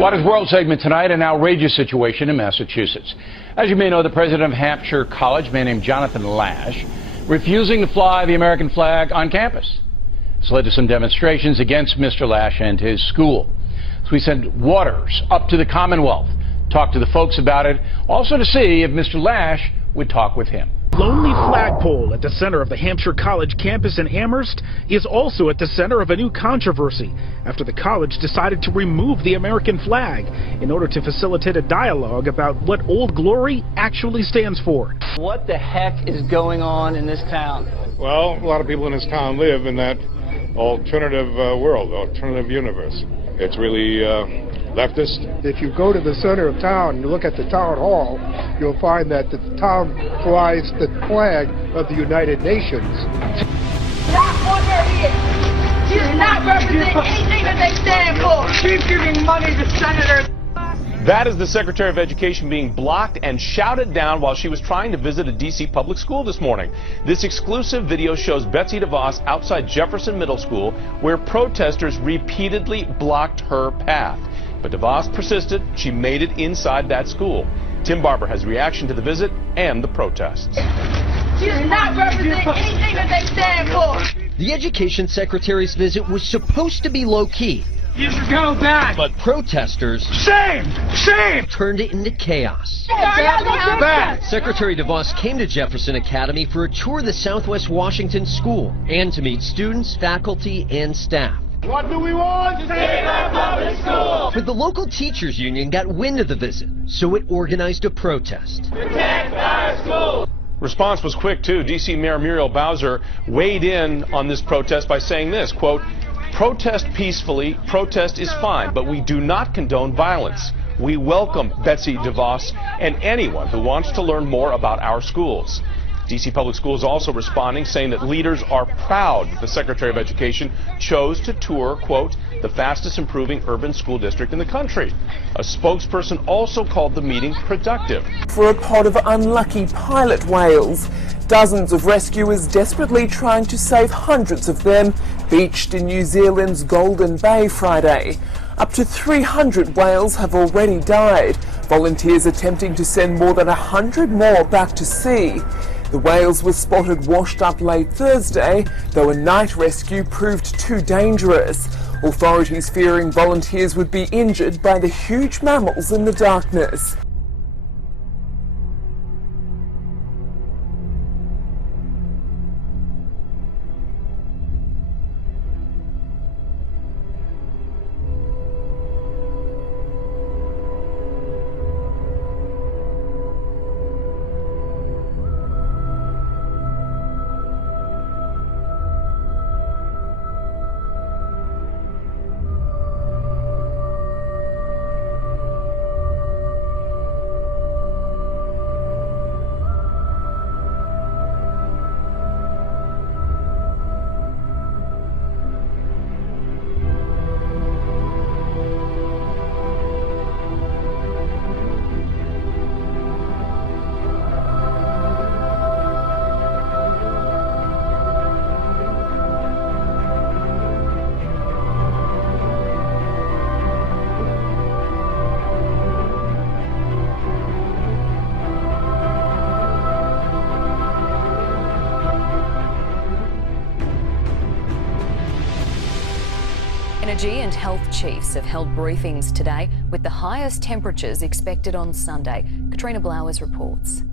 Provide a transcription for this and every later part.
Water's World segment tonight, an outrageous situation in Massachusetts. As you may know, the president of Hampshire College, a man named Jonathan Lash, refusing to fly the American flag on campus. This led to some demonstrations against Mr. Lash and his school. So we sent Waters up to the Commonwealth, talked to the folks about it, also to see if Mr. Lash would talk with him. Lonely flagpole at the center of the Hampshire College campus in Amherst is also at the center of a new controversy after the college decided to remove the American flag in order to facilitate a dialogue about what Old Glory actually stands for. What the heck is going on in this town? Well, a lot of people in this town live in that alternative world, alternative universe. It's really leftist. If you go to the center of town and you look at the town hall, you'll find that the town flies the flag of the United Nations. Not one her is. She does not represent anything that they stand for. She's giving money to senators. That is the Secretary of Education being blocked and shouted down while she was trying to visit a D.C. public school this morning. This exclusive video shows Betsy DeVos outside Jefferson Middle School, where protesters repeatedly blocked her path. But DeVos persisted. She made it inside that school. Tim Barber has reaction to the visit and the protests. She does not represent anything that they stand for. The Education Secretary's visit was supposed to be low-key. You should go back. But protesters turned it into chaos. Secretary DeVos came to Jefferson Academy for a tour of the Southwest Washington School and to meet students, faculty, and staff. What do we want? Save our public schools! But the local teachers union got wind of the visit, so it organized a protest. Protect our schools! Response was quick, too. D.C. Mayor Muriel Bowser weighed in on this protest by saying this, quote, "Protest peacefully, protest is fine, but we do not condone violence. We welcome Betsy DeVos and anyone who wants to learn more about our schools." D.C. Public Schools also responding, saying that leaders are proud that the Secretary of Education chose to tour, quote, "the fastest improving urban school district in the country." A spokesperson also called the meeting productive. For a pod of unlucky pilot whales, dozens of rescuers desperately trying to save hundreds of them beached in New Zealand's Golden Bay Friday. Up to 300 whales have already died, volunteers attempting to send more than 100 more back to sea. The whales were spotted washed up late Thursday, though a night rescue proved too dangerous. Authorities fearing volunteers would be injured by the huge mammals in the darkness. Energy and health chiefs have held briefings today with the highest temperatures expected on Sunday. Katrina Blowers reports.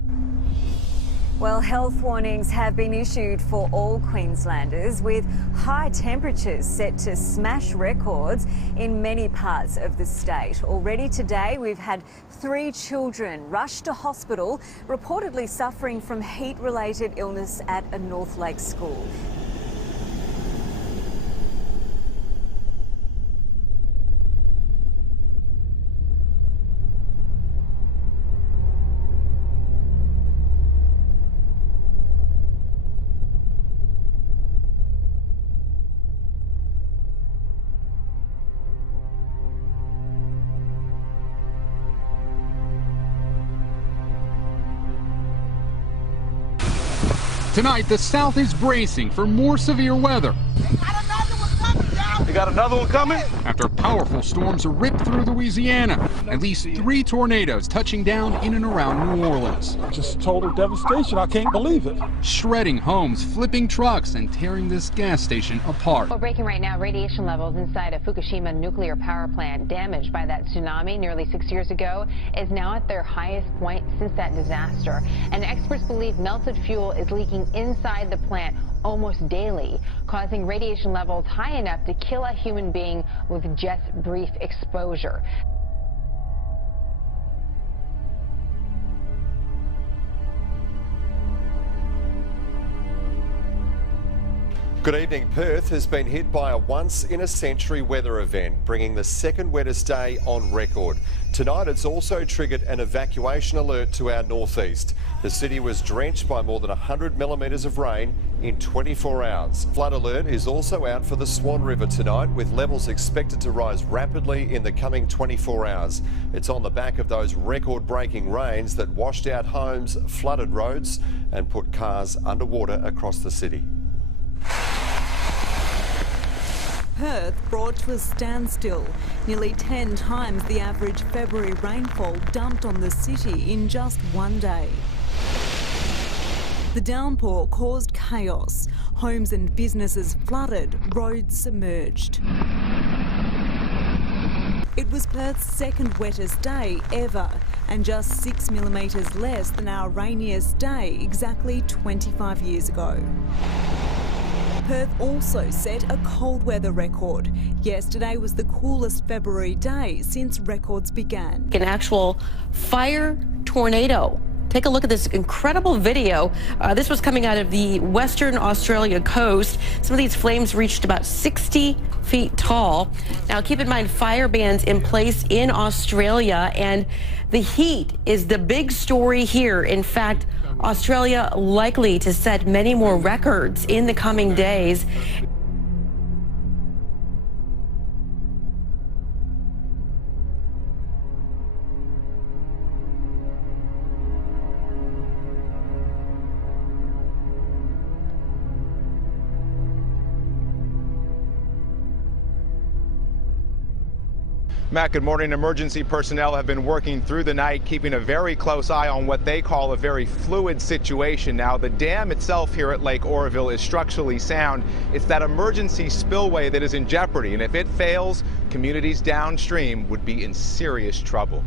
Well, health warnings have been issued for all Queenslanders, with high temperatures set to smash records in many parts of the state. Already today, we've had 3 children rushed to hospital, reportedly suffering from heat-related illness at a North Lakes school. Tonight, the South is bracing for more severe weather. I don't know what's coming down. You got another one coming? After powerful storms ripped through Louisiana, at least 3 tornadoes touching down in and around New Orleans. Just total devastation. I can't believe it. Shredding homes, flipping trucks, and tearing this gas station apart. Well, breaking right now, radiation levels inside a Fukushima nuclear power plant damaged by that tsunami nearly 6 years ago is now at their highest point since that disaster. And experts believe melted fuel is leaking inside the plant almost daily, causing radiation levels high enough to kill a human being with just brief exposure. Good evening. Perth has been hit by a once-in-a-century weather event, bringing the second wettest day on record. Tonight, it's also triggered an evacuation alert to our northeast. The city was drenched by more than 100 millimetres of rain in 24 hours. Flood alert is also out for the Swan River tonight, with levels expected to rise rapidly in the coming 24 hours. It's on the back of those record-breaking rains that washed out homes, flooded roads and put cars underwater across the city. Perth brought to a standstill. Nearly 10 times the average February rainfall dumped on the city in just one day. The downpour caused chaos. Homes and businesses flooded, roads submerged. It was Perth's second wettest day ever, and just 6 millimetres less than our rainiest day exactly 25 years ago. Perth also set a cold weather record. Yesterday was the coolest February day since records began. An actual fire tornado. Take a look at this incredible video. This was coming out of the Western Australia coast. Some of these flames reached about 60 feet tall. Now, keep in mind, fire bans in place in Australia, and the heat is the big story here. In fact, Australia likely to set many more records in the coming days. Matt, good morning. Emergency personnel have been working through the night, keeping a very close eye on what they call a very fluid situation. Now, the dam itself here at Lake Oroville is structurally sound. It's that emergency spillway that is in jeopardy, and if it fails, communities downstream would be in serious trouble.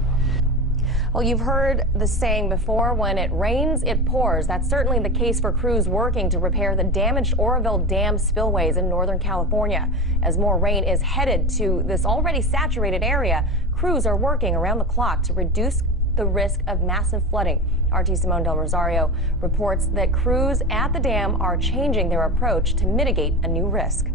Well, you've heard the saying before, when it rains, it pours. That's certainly the case for crews working to repair the damaged Oroville Dam spillways in Northern California. As more rain is headed to this already saturated area, crews are working around the clock to reduce the risk of massive flooding. RT Simone Del Rosario reports that crews at the dam are changing their approach to mitigate a new risk.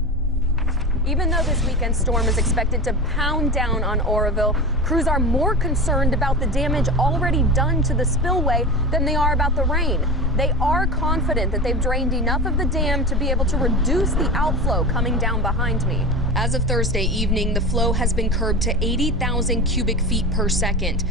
Even though this weekend's storm is expected to pound down on Oroville, crews are more concerned about the damage already done to the spillway than they are about the rain. They are confident that they've drained enough of the dam to be able to reduce the outflow coming down behind me. As of Thursday evening, the flow has been curbed to 80,000 cubic feet per second.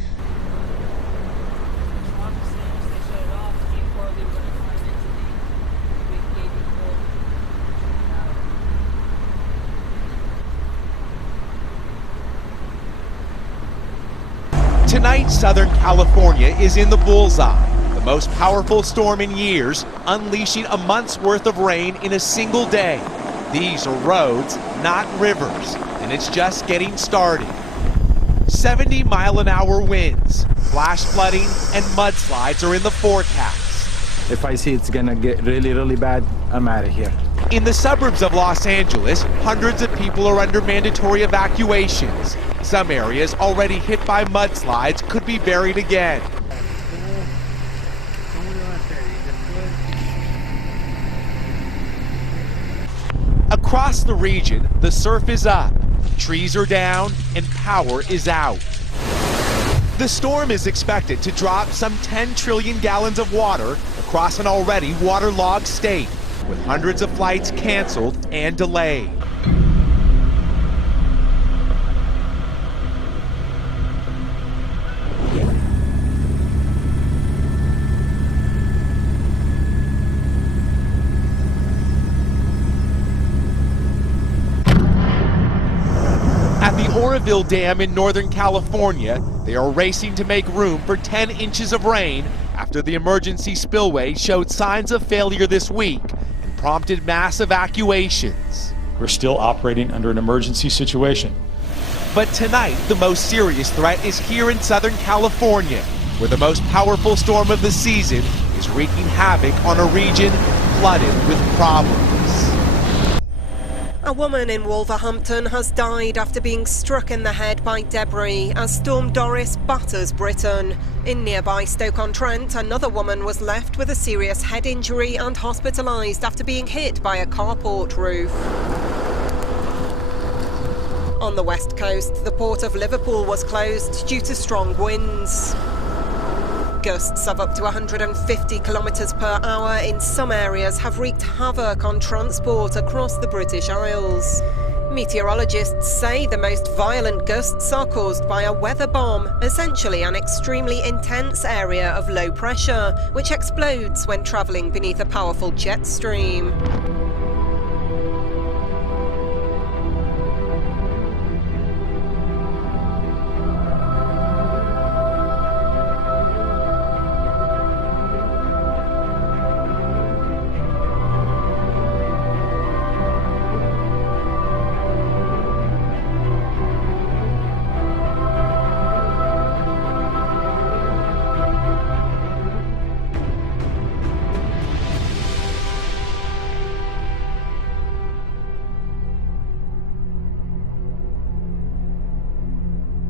Tonight, Southern California is in the bullseye. The most powerful storm in years, unleashing a month's worth of rain in a single day. These are roads, not rivers, and it's just getting started. 70-mile-an-hour winds, flash flooding, and mudslides are in the forecast. If I see it's gonna get really, really bad, I'm out of here. In the suburbs of Los Angeles, hundreds of people are under mandatory evacuations. Some areas already hit by mudslides could be buried again. Across the region, the surf is up, trees are down, and power is out. The storm is expected to drop some 10 trillion gallons of water across an already waterlogged state, with hundreds of flights canceled and delayed. Oroville Dam in Northern California, they are racing to make room for 10 inches of rain after the emergency spillway showed signs of failure this week and prompted mass evacuations. We're still operating under an emergency situation. But tonight, the most serious threat is here in Southern California, where the most powerful storm of the season is wreaking havoc on a region flooded with problems. A woman in Wolverhampton has died after being struck in the head by debris as Storm Doris batters Britain. In nearby Stoke-on-Trent, another woman was left with a serious head injury and hospitalised after being hit by a carport roof. On the west coast, the port of Liverpool was closed due to strong winds. Gusts of up to 150 kilometres per hour in some areas have wreaked havoc on transport across the British Isles. Meteorologists say the most violent gusts are caused by a weather bomb, essentially an extremely intense area of low pressure, which explodes when travelling beneath a powerful jet stream.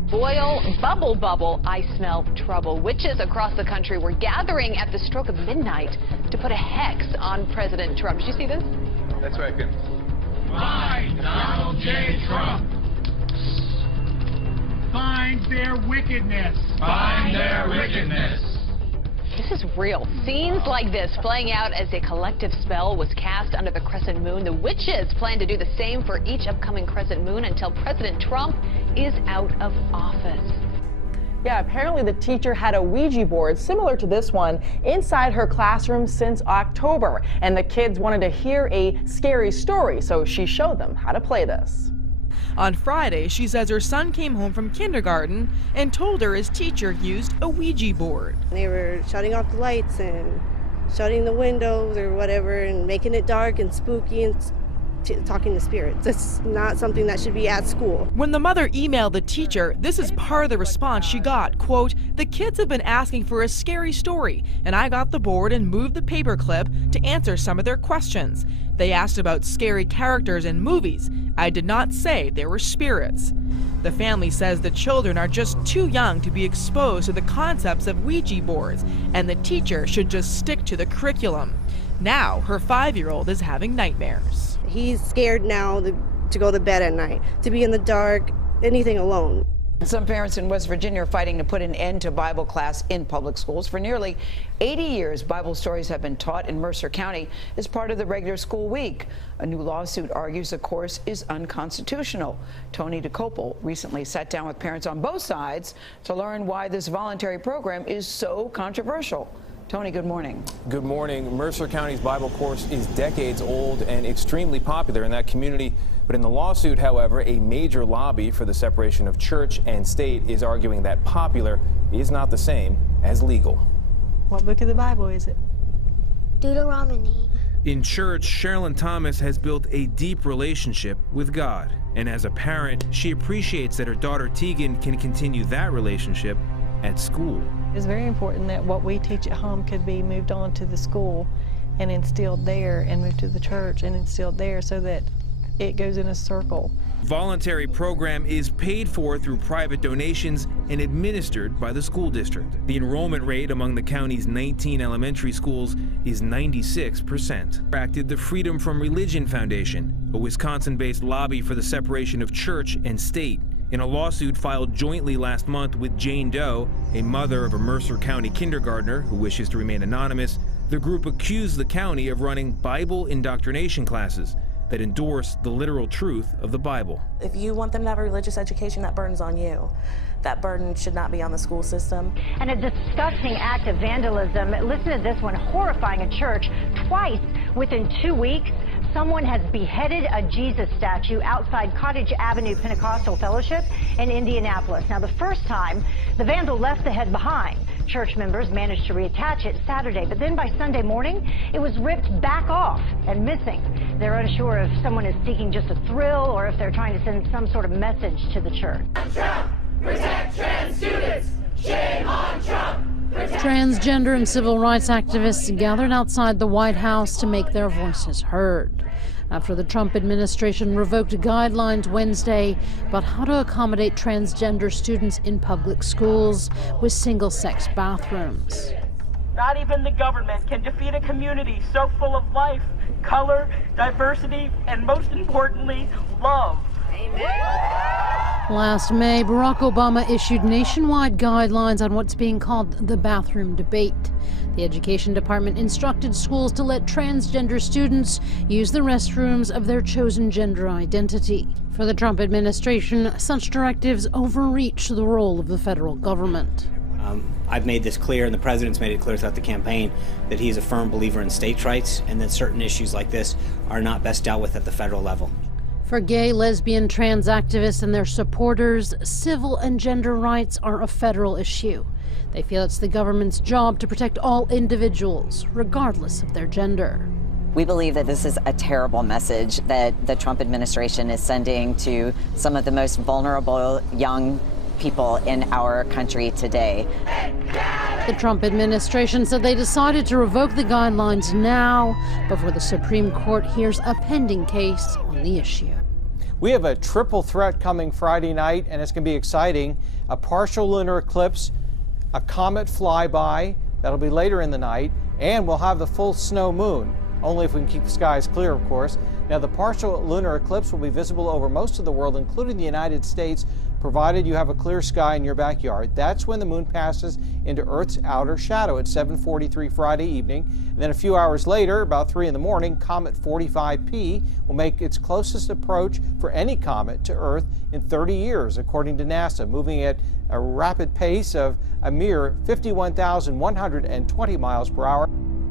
Boil, bubble, bubble, I smell trouble. Witches across the country were gathering at the stroke of midnight to put a hex on President Trump. Did you see this? That's right, Kim. Find Donald J. Trump. Find their wickedness. Find their wickedness. This is real. Scenes like this playing out as a collective spell was cast under the crescent moon. The witches plan to do the same for each upcoming crescent moon until President Trump is out of office. Yeah, apparently the teacher had a Ouija board similar to this one inside her classroom since October, and the kids wanted to hear a scary story, so she showed them how to play this. On Friday, she says her son came home from kindergarten and told her his teacher used a Ouija board. They were shutting off the lights and shutting the windows or whatever and making it dark and spooky and talking to spirits. It's not something that should be at school. When the mother emailed the teacher, this is part of the response she got. Quote, "The kids have been asking for a scary story, and I got the board and moved the paperclip to answer some of their questions. They asked about scary characters in movies. I did not say there were spirits." The family says the children are just too young to be exposed to the concepts of Ouija boards, and the teacher should just stick to the curriculum. Now, her 5-year-old is having nightmares. He's scared now to go to bed at night, to be in the dark, anything alone. Some parents in West Virginia are fighting to put an end to Bible class in public schools. For nearly 80 years, Bible stories have been taught in Mercer County as part of the regular school week. A new lawsuit argues the course is unconstitutional. Tony DeCopel recently sat down with parents on both sides to learn why this voluntary program is so controversial. Tony, good morning. Good morning. Mercer County's Bible course is decades old and extremely popular in that community. But in the lawsuit, however, a major lobby for the separation of church and state is arguing that popular is not the same as legal. What book of the Bible is it? Deuteronomy. In church, Sherilyn Thomas has built a deep relationship with God. And as a parent, she appreciates that her daughter Tegan can continue that relationship at school. It's very important that what we teach at home could be moved on to the school and instilled there, and moved to the church and instilled there, so that it goes in a circle. Voluntary program is paid for through private donations and administered by the school district. The enrollment rate among the county's 19 elementary schools is 96%. Acted the Freedom from Religion Foundation, a Wisconsin-based lobby for the separation of church and state. In a lawsuit filed jointly last month with Jane Doe, a mother of a Mercer County kindergartner who wishes to remain anonymous, the group accused the county of running Bible indoctrination classes that endorse the literal truth of the Bible. If you want them to have a religious education, that burden's on you. That burden should not be on the school system. And a disgusting act of vandalism. Listen to this one, horrifying a church. Twice within 2 weeks, someone has beheaded a Jesus statue outside Cottage Avenue Pentecostal Fellowship in Indianapolis. Now, the first time, the vandal left the head behind. Church members managed to reattach it Saturday, but then by Sunday morning, it was ripped back off and missing. They're unsure if someone is seeking just a thrill or if they're trying to send some sort of message to the church. Trump, protect trans students. Shame on Trump. Transgender and civil rights activists gathered outside the White House to make their voices heard after the Trump administration revoked guidelines Wednesday about how to accommodate transgender students in public schools with single-sex bathrooms. Not even the government can defeat a community so full of life, color, diversity, and most importantly, love. Last May, Barack Obama issued nationwide guidelines on what's being called the bathroom debate. The Education Department instructed schools to let transgender students use the restrooms of their chosen gender identity. For the Trump administration, such directives overreach the role of the federal government. I've made this clear, and the president's made it clear throughout the campaign, that he's a firm believer in states' rights and that certain issues like this are not best dealt with at the federal level. For gay, lesbian, trans activists and their supporters, civil and gender rights are a federal issue. They feel it's the government's job to protect all individuals, regardless of their gender. We believe that this is a terrible message that the Trump administration is sending to some of the most vulnerable young people in our country today. The Trump administration said they decided to revoke the guidelines now before the Supreme Court hears a pending case on the issue. We have a triple threat coming Friday night, and it's going to be exciting. A partial lunar eclipse, a comet flyby, that'll be later in the night, and we'll have the full snow moon, only if we can keep the skies clear, of course. Now, the partial lunar eclipse will be visible over most of the world, including the United States, provided you have a clear sky in your backyard. That's when the moon passes into Earth's outer shadow at 7:43 Friday evening. And then a few hours later, about 3 in the morning, Comet 45P will make its closest approach for any comet to Earth in 30 years, according to NASA, moving at a rapid pace of a mere 51,120 miles per hour.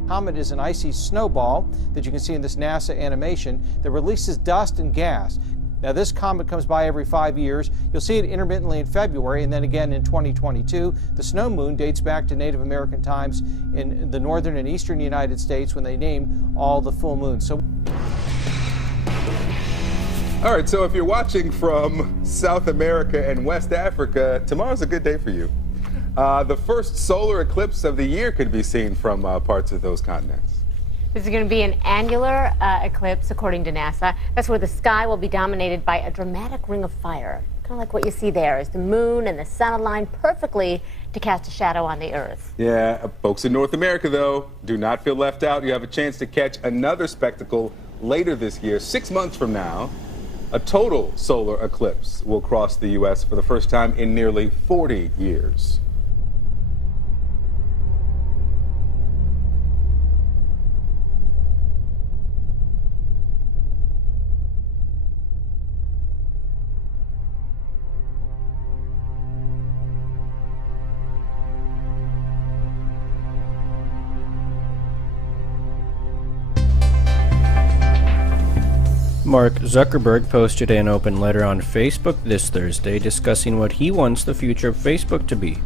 Comet is an icy snowball that you can see in this NASA animation that releases dust and gas. Now, this comet comes by every 5 years. You'll see it intermittently in February and then again in 2022. The snow moon dates back to Native American times in the northern and eastern United States when they named all the full moons. All right, so if you're watching from South America and West Africa, tomorrow's a good day for you. The first solar eclipse of the year could be seen from parts of those continents. This is going to be an annular eclipse, according to NASA. That's where the sky will be dominated by a dramatic ring of fire. Kind of like what you see there, as the moon and the sun align perfectly to cast a shadow on the Earth. Yeah, folks in North America, though, do not feel left out. You have a chance to catch another spectacle later this year. 6 months from now, a total solar eclipse will cross the U.S. for the first time in nearly 40 years. Mark Zuckerberg posted an open letter on Facebook this Thursday discussing what he wants the future of Facebook to be.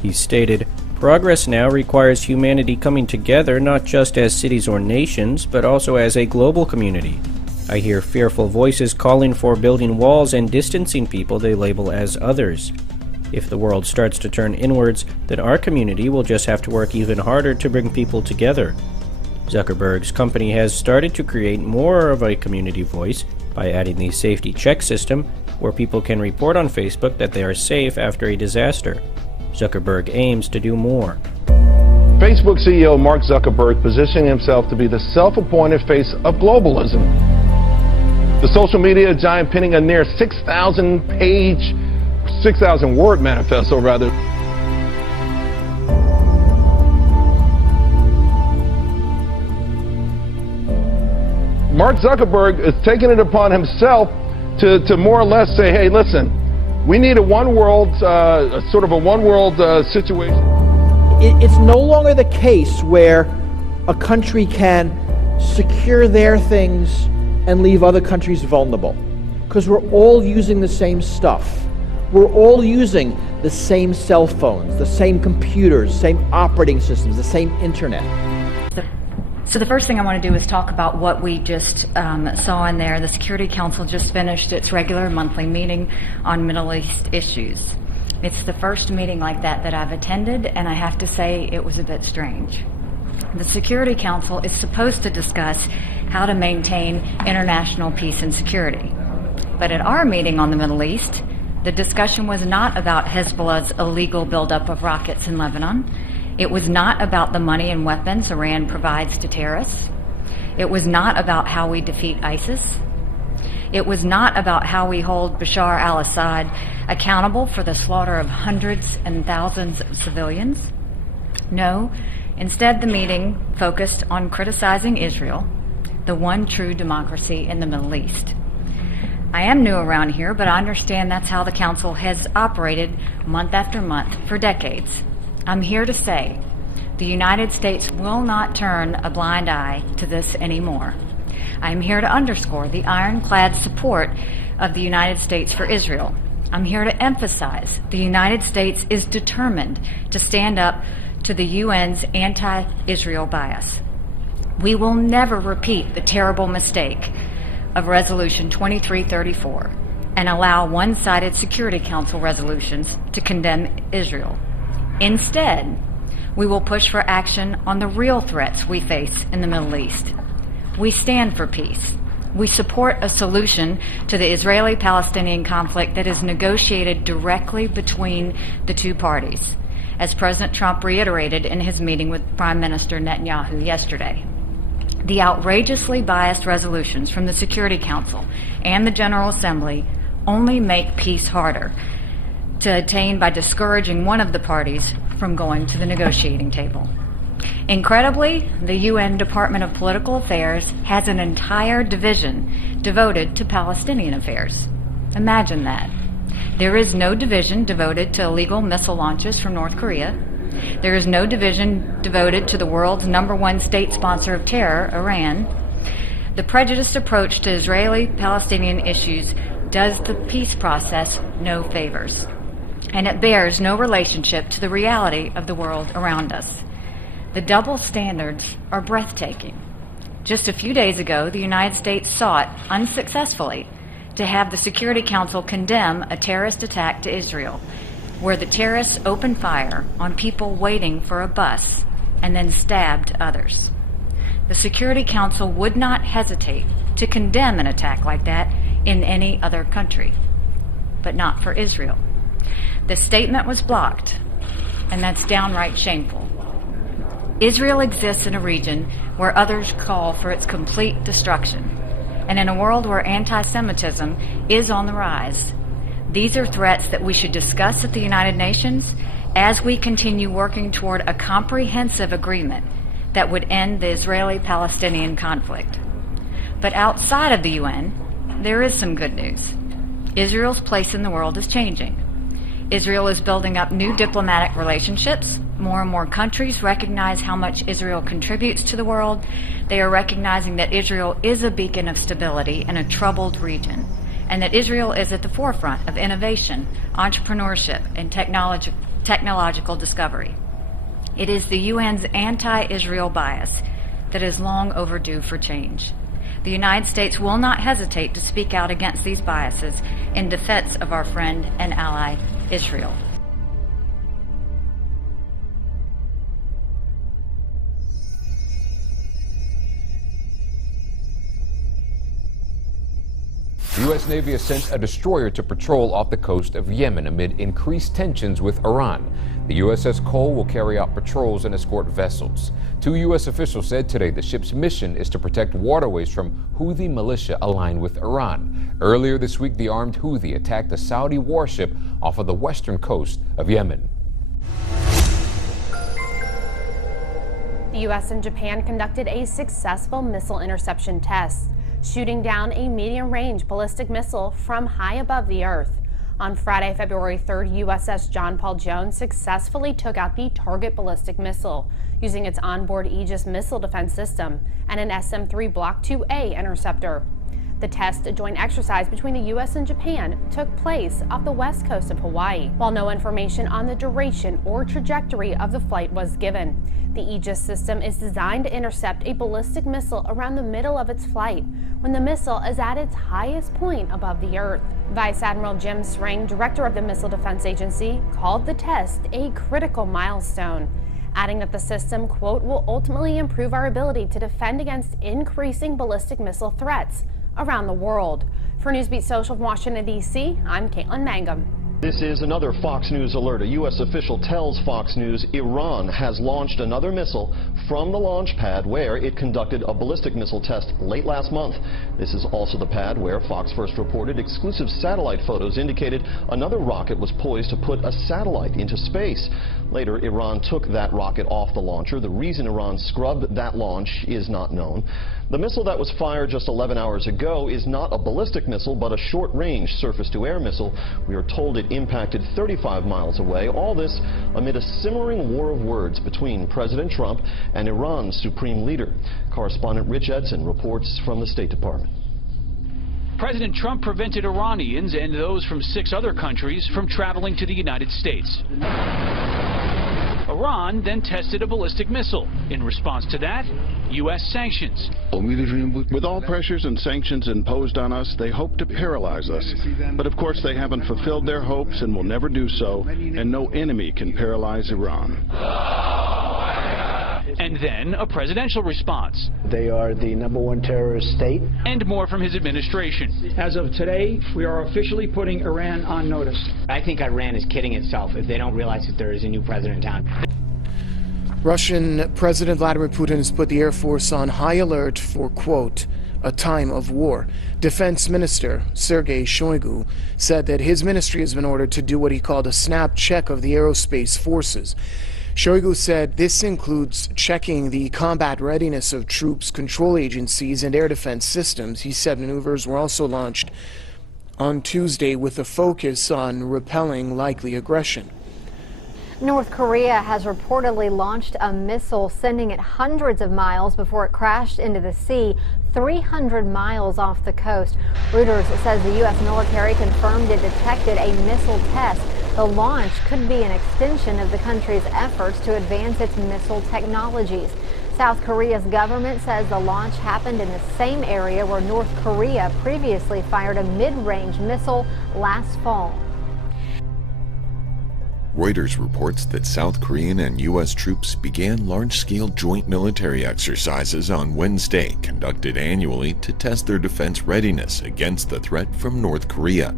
He stated, "Progress now requires humanity coming together not just as cities or nations, but also as a global community. I hear fearful voices calling for building walls and distancing people they label as others. If the world starts to turn inwards, then our community will just have to work even harder to bring people together." Zuckerberg's company has started to create more of a community voice by adding the safety check system, where people can report on Facebook that they are safe after a disaster. Zuckerberg aims to do more. Facebook CEO Mark Zuckerberg positioning himself to be the self-appointed face of globalism. The social media giant penning a near 6,000 word manifesto rather. Mark Zuckerberg is taking it upon himself to more or less say, hey, listen, we need a one world, sort of a one world situation. It's no longer the case where a country can secure their things and leave other countries vulnerable. Because we're all using the same stuff. We're all using the same cell phones, the same computers, same operating systems, the same internet. So the first thing I want to do is talk about what we just saw in there. The Security Council just finished its regular monthly meeting on Middle East issues. It's the first meeting like that I've attended, and I have to say it was a bit strange. The Security Council is supposed to discuss how to maintain international peace and security. But at our meeting on the Middle East, the discussion was not about Hezbollah's illegal buildup of rockets in Lebanon. It was not about the money and weapons Iran provides to terrorists. It was not about how we defeat ISIS. It was not about how we hold Bashar al-Assad accountable for the slaughter of hundreds and thousands of civilians. No, instead the meeting focused on criticizing Israel, the one true democracy in the Middle East. I am new around here, but I understand that's how the Council has operated month after month for decades. I'm here to say the United States will not turn a blind eye to this anymore. I am here to underscore the ironclad support of the United States for Israel. I'm here to emphasize the United States is determined to stand up to the UN's anti-Israel bias. We will never repeat the terrible mistake of Resolution 2334 and allow one-sided Security Council resolutions to condemn Israel. Instead, we will push for action on the real threats we face in the Middle East. We stand for peace. We support a solution to the Israeli-Palestinian conflict that is negotiated directly between the two parties, as President Trump reiterated in his meeting with Prime Minister Netanyahu yesterday. The outrageously biased resolutions from the Security Council and the General Assembly only make peace harder to attain by discouraging one of the parties from going to the negotiating table. Incredibly, the UN Department of Political Affairs has an entire division devoted to Palestinian affairs. Imagine that. There is no division devoted to illegal missile launches from North Korea. There is no division devoted to the world's #1 state sponsor of terror, Iran. The prejudiced approach to Israeli-Palestinian issues does the peace process no favors, and it bears no relationship to the reality of the world around us. The double standards are breathtaking. Just a few days ago, the United States sought, unsuccessfully, to have the Security Council condemn a terrorist attack to Israel, where the terrorists opened fire on people waiting for a bus and then stabbed others. The Security Council would not hesitate to condemn an attack like that in any other country, but not for Israel. The statement was blocked, and that's downright shameful. Israel exists in a region where others call for its complete destruction, and in a world where anti-Semitism is on the rise. These are threats that we should discuss at the United Nations as we continue working toward a comprehensive agreement that would end the Israeli-Palestinian conflict. But outside of the UN, there is some good news. Israel's place in the world is changing. Israel is building up new diplomatic relationships. More and more countries recognize how much Israel contributes to the world. They are recognizing that Israel is a beacon of stability in a troubled region, and that Israel is at the forefront of innovation, entrepreneurship, and technological discovery. It is the UN's anti-Israel bias that is long overdue for change. The United States will not hesitate to speak out against these biases in defense of our friend and ally, Israel. The U.S. Navy has sent a destroyer to patrol off the coast of Yemen amid increased tensions with Iran. The USS Cole will carry out patrols and escort vessels. Two U.S. officials said today the ship's mission is to protect waterways from Houthi militia aligned with Iran. Earlier this week, the armed Houthi attacked a Saudi warship off of the western coast of Yemen. The U.S. and Japan conducted a successful missile interception test, shooting down a medium-range ballistic missile from high above the Earth. On Friday, February 3rd, USS John Paul Jones successfully took out the target ballistic missile using its onboard Aegis missile defense system and an SM-3 Block 2A interceptor. The test, a joint exercise between the U.S. and Japan, took place off the west coast of Hawaii, while no information on the duration or trajectory of the flight was given. The Aegis system is designed to intercept a ballistic missile around the middle of its flight, when the missile is at its highest point above the Earth. Vice Admiral Jim Sring, director of the Missile Defense Agency, called the test a critical milestone, adding that the system, quote, will ultimately improve our ability to defend against increasing ballistic missile threats around the world. For Newsbeat Social from Washington, D.C., I'm Caitlin Mangum. This is another Fox News alert. A U.S. official tells Fox News Iran has launched another missile from the launch pad where it conducted a ballistic missile test late last month. This is also the pad where Fox first reported exclusive satellite photos indicated another rocket was poised to put a satellite into space. Later, Iran took that rocket off the launcher. The reason Iran scrubbed that launch is not known. The missile that was fired just 11 hours ago is not a ballistic missile, but a short-range surface-to-air missile. We are told it impacted 35 miles away. All this amid a simmering war of words between President Trump and Iran's supreme leader. Correspondent Rich Edson reports from the State Department. President Trump prevented Iranians and those from 6 other countries from traveling to the United States. Iran then tested a ballistic missile. In response to that, U.S. sanctions. With all pressures and sanctions imposed on us, they hope to paralyze us. But of course they haven't fulfilled their hopes and will never do so, and no enemy can paralyze Iran. And then a presidential response. They are the #1 terrorist state. And more from his administration. As of today, we are officially putting Iran on notice. I think Iran is kidding itself if they don't realize that there is a new president in town. Russian President Vladimir Putin has put the Air Force on high alert for, quote, a time of war. Defense Minister Sergei Shoigu said that his ministry has been ordered to do what he called a snap check of the aerospace forces. Shoigu said this includes checking the combat readiness of troops, control agencies, and air defense systems. He said maneuvers were also launched on Tuesday with a focus on repelling likely aggression. North Korea has reportedly launched a missile, sending it hundreds of miles before it crashed into the sea, 300 miles off the coast. Reuters says the U.S. military confirmed it detected a missile test. The launch could be an extension of the country's efforts to advance its missile technologies. South Korea's government says the launch happened in the same area where North Korea previously fired a mid-range missile last fall. Reuters reports that South Korean and U.S. troops began large-scale joint military exercises on Wednesday, conducted annually to test their defense readiness against the threat from North Korea.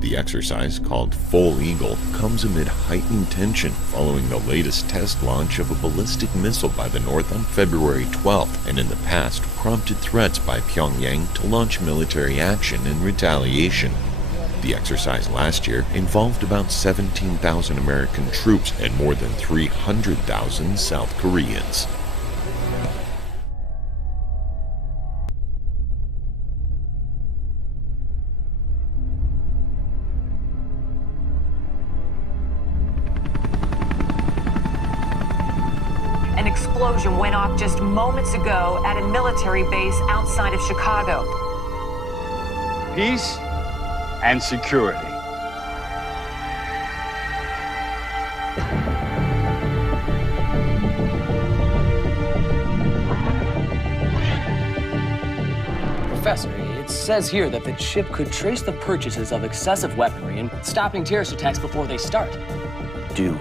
The exercise, called Full Eagle, comes amid heightened tension following the latest test launch of a ballistic missile by the North on February 12th, and in the past prompted threats by Pyongyang to launch military action in retaliation. The exercise last year involved about 17,000 American troops and more than 300,000 South Koreans. An explosion went off just moments ago at a military base outside of Chicago. Peace and security. Professor, it says here that the chip could trace the purchases of excessive weaponry and stopping terrorist attacks before they start. Do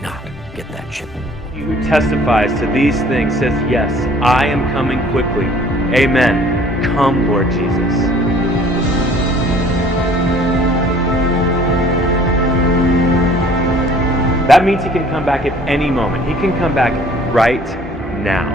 not get that chip. He who testifies to these things says, yes, I am coming quickly. Amen. Come, Lord Jesus. That means he can come back at any moment. He can come back right now.